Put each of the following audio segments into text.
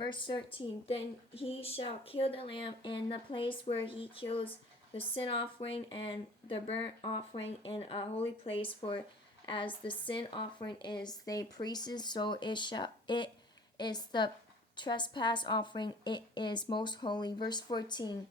Verse 13. Then he shall kill the lamb in the place where he kills the sin offering and the burnt offering in a holy place, for as the sin offering is the priest's, so it is the trespass offering, it is most holy. Verse 14.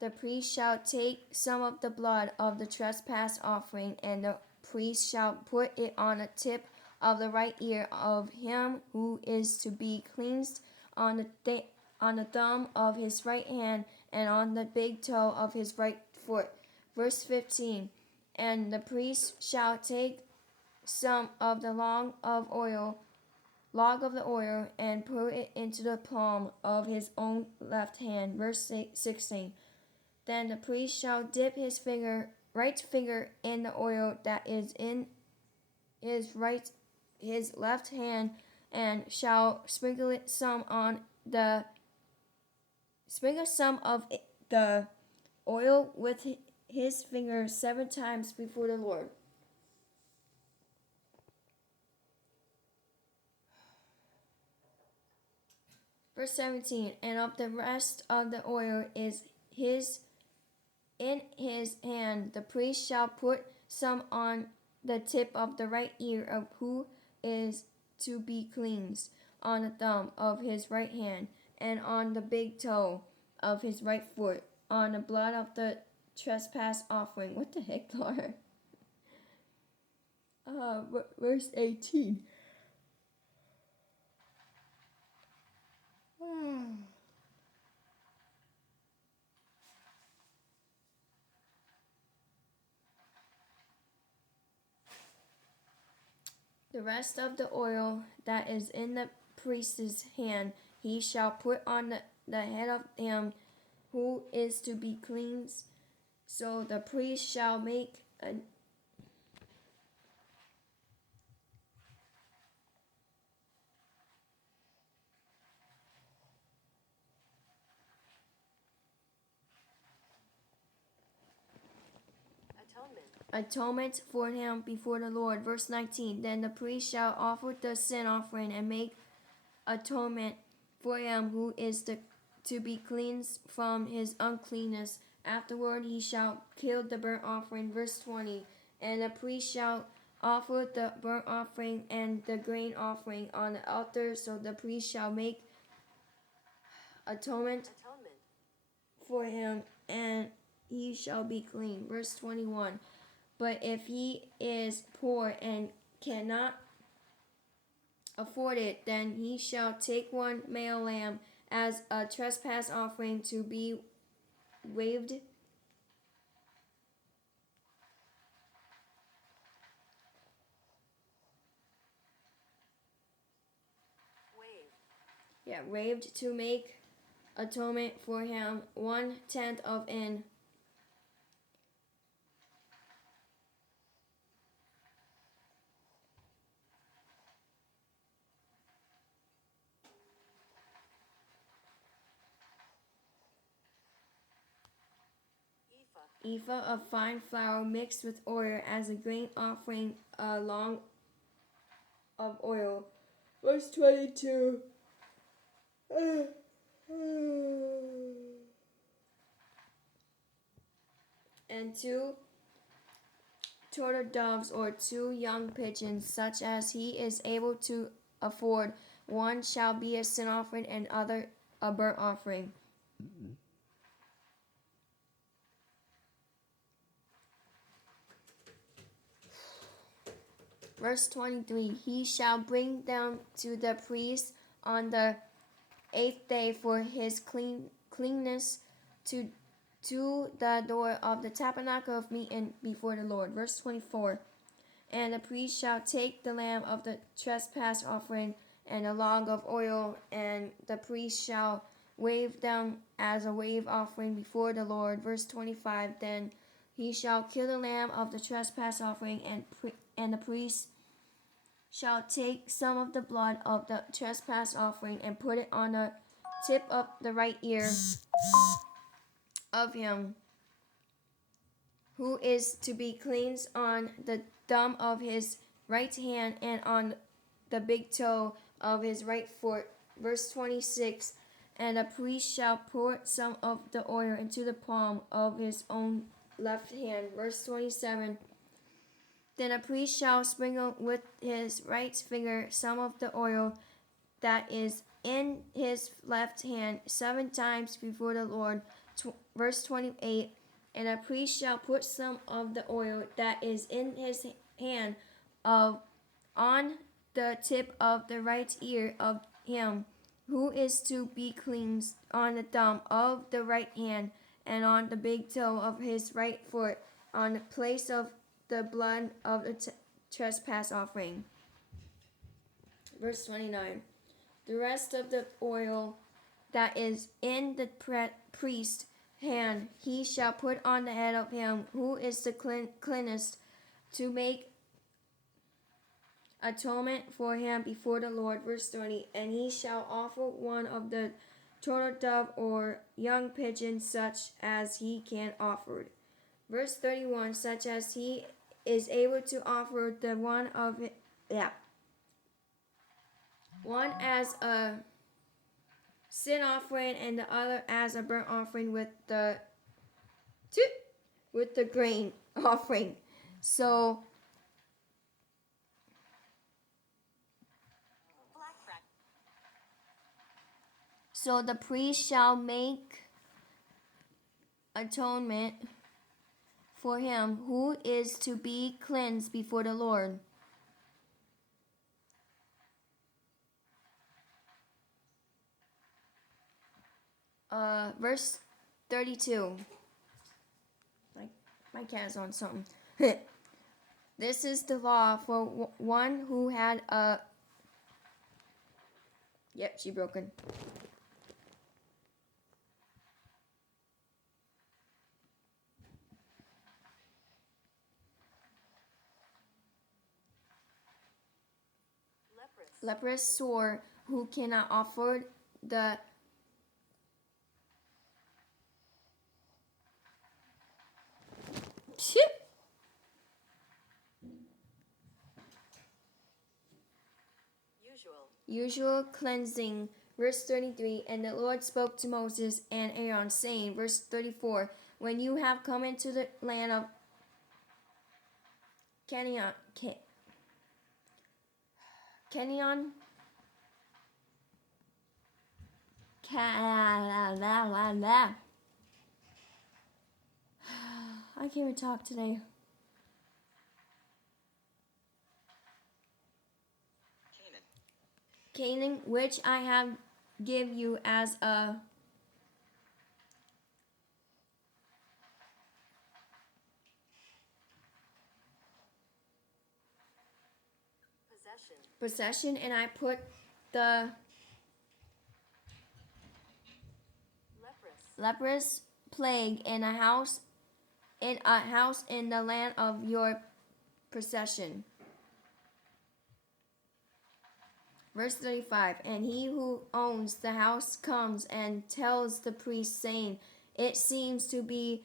The priest shall take some of the blood of the trespass offering, and the priest shall put it on the tip of the right ear of him who is to be cleansed, on the thumb of his right hand, and on the big toe of his right foot. Verse 15. And the priest shall take some of the log of the oil, and put it into the palm of his own left hand. Verse 16. Then the priest shall dip his right finger in the oil that is in his left hand, and shall sprinkle some of the oil with his finger 7 times before the Lord. Verse 17. And of the rest of the oil is in his hand, the priest shall put some on the tip of the right ear of who is to be cleansed, on the thumb of his right hand, and on the big toe of his right foot, on the blood of the trespass offering. What the heck, Lord? Verse 18. The rest of the oil that is in the priest's hand he shall put on the head of him who is to be cleansed. So the priest shall make atonement for him before the Lord. Verse 19. Then the priest shall offer the sin offering and make atonement for him who is to be cleansed from his uncleanness. Afterward he shall kill the burnt offering. Verse 20. And the priest shall offer the burnt offering and the grain offering on the altar. So the priest shall make atonement for him, and he shall be clean. Verse 21. But if he is poor and cannot afford it, then he shall take one male lamb as a trespass offering to be waved. Waved to make atonement for him, 1/10 of an ephah of fine flour mixed with oil as a grain offering, a long of oil. Verse 22. And 2 turtle doves or 2 young pigeons, such as he is able to afford. One shall be a sin offering, and other a burnt offering. Verse 23. He shall bring them to the priest on the 8th day for his cleanness to the door of the tabernacle of meeting before the Lord. Verse 24. And the priest shall take the lamb of the trespass offering and a log of oil, and the priest shall wave them as a wave offering before the Lord. Verse 25. Then he shall kill the lamb of the trespass offering, and the priest shall take some of the blood of the trespass offering and put it on the tip of the right ear of him who is to be cleansed, on the thumb of his right hand, and on the big toe of his right foot. Verse 26. And a priest shall pour some of the oil into the palm of his own left hand. Verse 27. Then a priest shall sprinkle with his right finger some of the oil that is in his left hand 7 times before the Lord. Verse 28. And a priest shall put some of the oil that is in his hand on the tip of the right ear of him who is to be cleansed, on the thumb of the right hand, and on the big toe of his right foot, on the place of the blood of the trespass offering. Verse 29. The rest of the oil that is in the priest's hand he shall put on the head of him who is the cleanest, to make atonement for him before the Lord. Verse 30. And he shall offer one of the turtle dove or young pigeon, such as he can offer. Verse 31. Such as he is able to offer, the one as a sin offering and the other as a burnt offering with the grain offering. So the priest shall make atonement for him who is to be cleansed before the Lord. Verse 32. My cat's on something. This is the law for one who had a... Yep, she broken. Leprous sore who cannot offer the usual cleansing. Verse 33. And the Lord spoke to Moses and Aaron, saying, verse 34, when you have come into the land of Canaan, I can't even talk today. Canaan, which I have give you as a possession, and I put the leprous plague in a house in the land of your possession. Verse 35. And he who owns the house comes and tells the priest, saying, It seems to me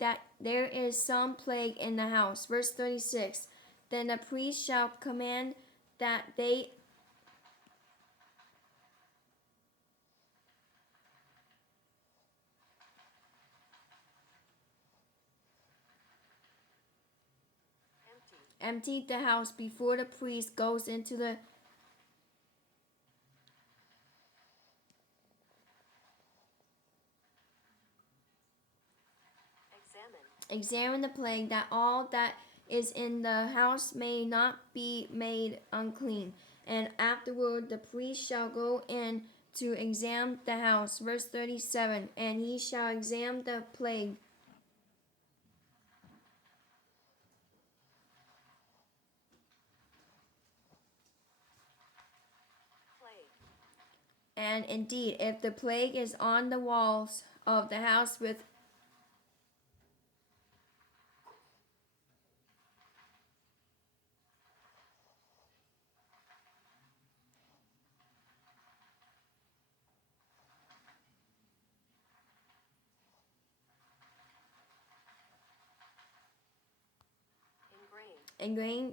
that there is some plague in the house. Verse 36. Then the priest shall command that they empty the house before the priest goes into the examine the plague, that all that is in the house may not be made unclean. And afterward the priest shall go in to examine the house. Verse 37. And he shall examine the plague. And indeed, if the plague is on the walls of the house with ingrained